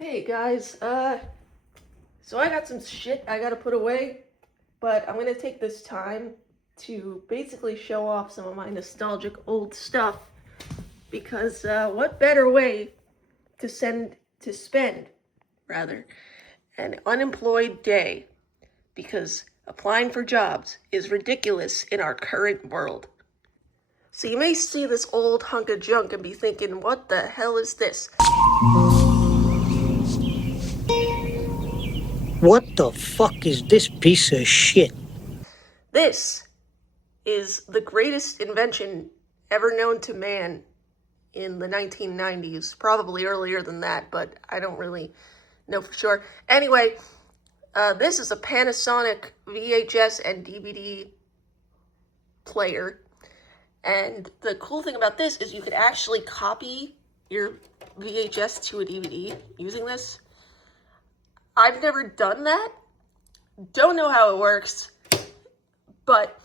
Hey guys, so I got some shit I gotta put away, but I'm gonna take this time to basically show off some of my nostalgic old stuff, because what better way to spend rather an unemployed day, because applying for jobs is ridiculous in our current world. So you may see this old hunk of junk and be thinking, what the hell is this? What the fuck is this piece of shit? This is the greatest invention ever known to man in the 1990s. Probably earlier than that, but I don't really know for sure. Anyway, this is a Panasonic VHS and DVD player. And the cool thing about this is you could actually copy your VHS to a DVD using this. I've never done that. Don't know how it works, but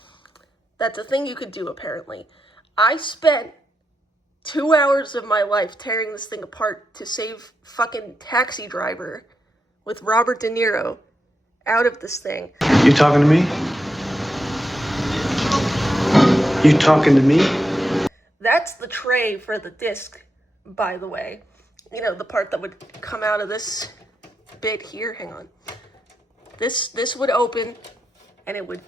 that's a thing you could do apparently. I spent 2 hours of my life tearing this thing apart to save fucking Taxi Driver with Robert De Niro out of this thing. You talking to me? You talking to me? That's the tray for the disc, by the way. You know, the part that would come out of this bit here. Hang on. This would open and it would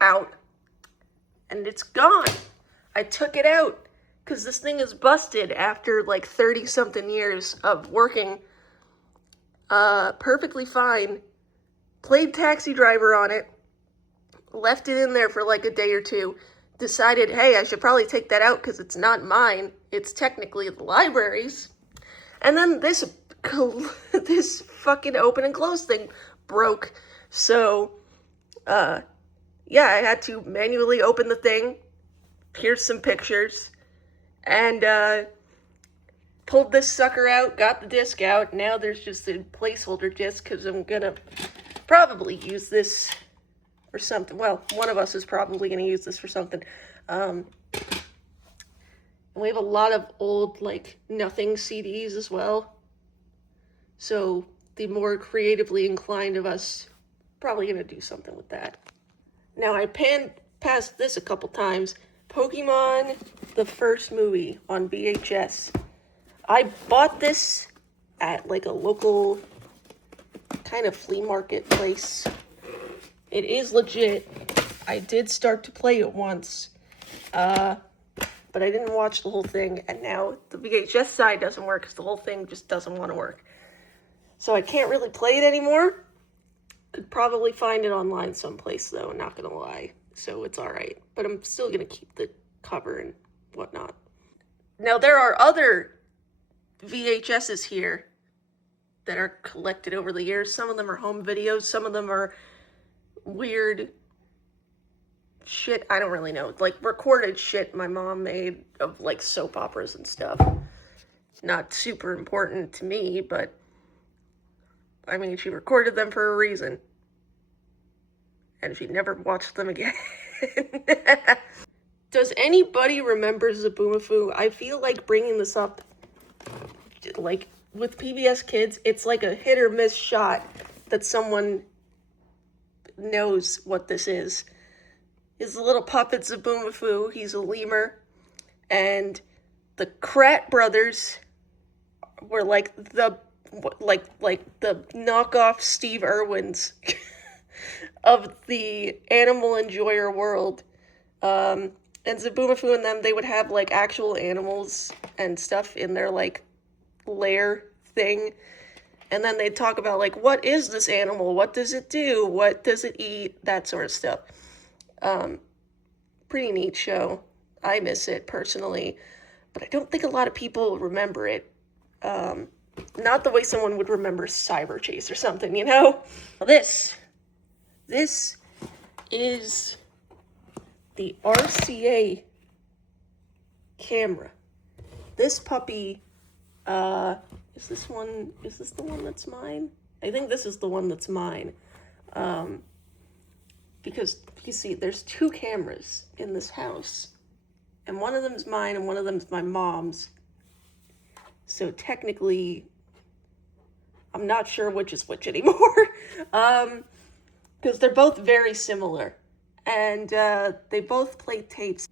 out and it's gone. I took it out because this thing is busted after like 30 something years of working perfectly fine. Played Taxi Driver on it, left it in there for like a day or two, decided, hey, I should probably take that out because it's not mine. It's technically the library's. And then this fucking open and close thing broke. So, yeah, I had to manually open the thing. Here's some pictures. And, pulled this sucker out, got the disc out. Now there's just a placeholder disc because I'm gonna probably use this for something. Well, one of us is probably gonna use this for something. And we have a lot of old, like, nothing CDs as well. So the more creatively inclined of us probably gonna do something with that. Now I panned past this a couple times. Pokemon, the first movie on VHS. I bought this at like a local kind of flea market place. It is legit. I did start to play it once, but I didn't watch the whole thing, and now the VHS side doesn't work because the whole thing just doesn't want to work. So I can't really play it anymore. Could probably find it online someplace though, not gonna lie. So it's alright. But I'm still gonna keep the cover and whatnot. Now there are other VHSs here that are collected over the years. Some of them are home videos, some of them are weird shit, I don't really know. Like recorded shit my mom made of like soap operas and stuff. Not super important to me, but I mean, she recorded them for a reason. And she never watched them again. Does anybody remember Zaboomafoo? I feel like bringing this up, like, with PBS Kids, it's like a hit or miss shot that someone knows what this is. He's a little puppet Zaboomafoo. He's a lemur. And the Krat brothers were like the knockoff Steve Irwins of the animal enjoyer world. And Zaboomafoo and them, they would have like actual animals and stuff in their like lair thing. And then they'd talk about like, what is this animal? What does it do? What does it eat? That sort of stuff. Pretty neat show. I miss it personally, but I don't think a lot of people remember it. Not the way someone would remember Cyber Chase or something, you know? This is the RCA camera. This puppy, is this the one that's mine? I think this is the one that's mine. Because you see, there's 2 cameras in this house, and one of them's mine and one of them's my mom's. So technically, I'm not sure which is which anymore. Because they're both very similar. And they both play tapes.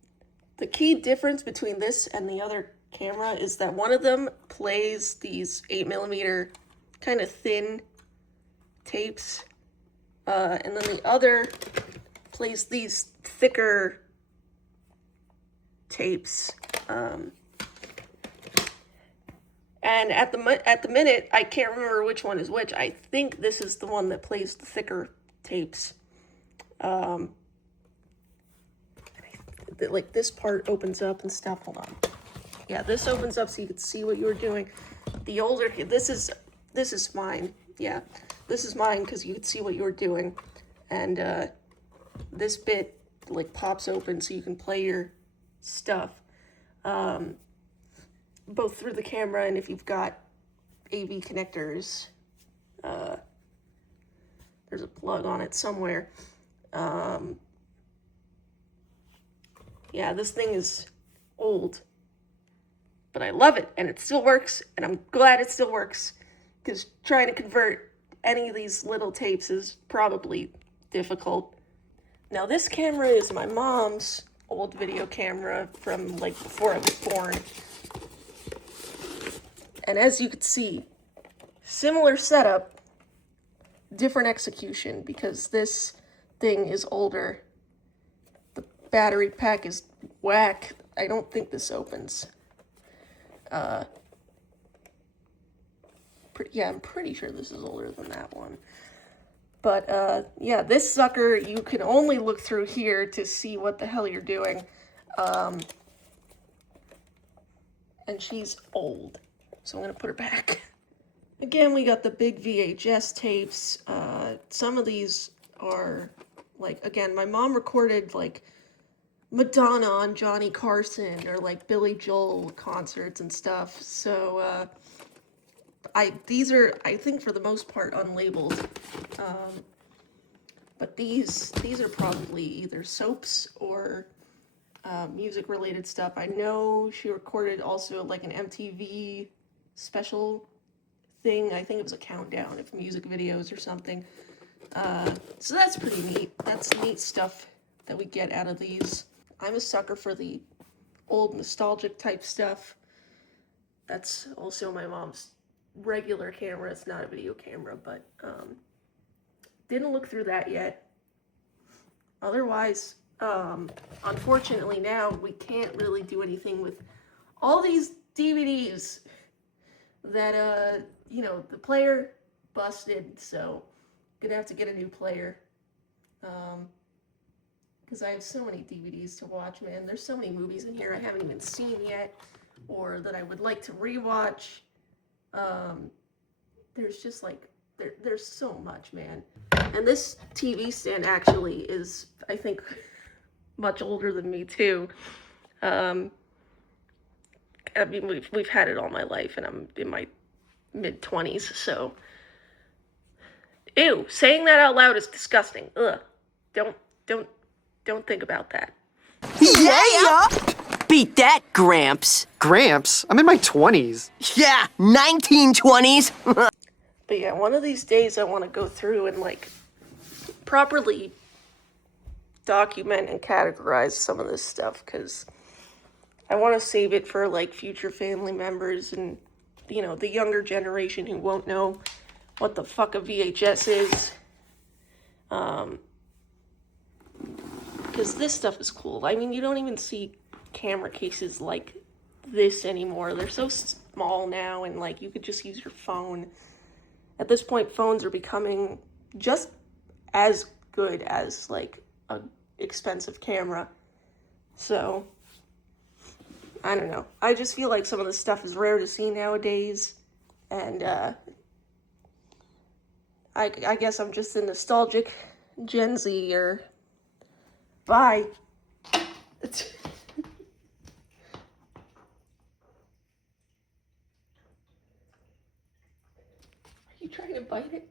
The key difference between this and the other camera is that one of them plays these 8mm kind of thin tapes. And then the other plays these thicker tapes. And at the minute, I can't remember which one is which. I think this is the one that plays the thicker tapes. Like this part opens up and stuff. Hold on. Yeah, this opens up so you can see what you were doing. The older, this is mine. Yeah, this is mine because you could see what you were doing. And this bit like pops open so you can play your stuff. Both through the camera and if you've got AV connectors. There's a plug on it somewhere. Yeah, this thing is old, but I love it and it still works, and I'm glad it still works, because trying to convert any of these little tapes is probably difficult. Now this camera is my mom's old video camera from like before I was born. And as you can see, similar setup, different execution, because this thing is older. The battery pack is whack. I don't think this opens. Yeah, I'm pretty sure this is older than that one. But yeah, this sucker, you can only look through here to see what the hell you're doing. And she's old. So I'm going to put her back. Again, we got the big VHS tapes. Some of these are, like, again, my mom recorded, like, Madonna on Johnny Carson or, like, Billy Joel concerts and stuff. So, these are, I think, for the most part, unlabeled. But these are probably either soaps or music-related stuff. I know she recorded also, like, an MTV special thing. I think it was a countdown of music videos or something. So that's pretty neat. That's neat stuff that we get out of these. I'm a sucker for the old nostalgic type stuff. That's also my mom's regular camera. It's not a video camera, but didn't look through that yet. Otherwise, unfortunately now we can't really do anything with all these DVDs that, you know, the player busted, so gonna have to get a new player. Because I have so many DVDs to watch, man. There's so many movies in here I haven't even seen yet, or that I would like to rewatch. There's just like, there's so much, man. And this TV stand actually is, I think, much older than me too. I mean, we've had it all my life, and I'm in my mid-20s, so. Ew, saying that out loud is disgusting. Ugh. Don't think about that. Yeah! Beat that, Gramps. Gramps? I'm in my 20s. Yeah, 1920s. But yeah, one of these days I want to go through and, like, properly document and categorize some of this stuff, because I want to save it for, like, future family members and, you know, the younger generation who won't know what the fuck a VHS is. Because this stuff is cool. I mean, you don't even see camera cases like this anymore. They're so small now, and, like, you could just use your phone. At this point, phones are becoming just as good as, like, an expensive camera. So, I don't know. I just feel like some of this stuff is rare to see nowadays. And, I guess I'm just a nostalgic Gen Z-er. Bye. Are you trying to bite it?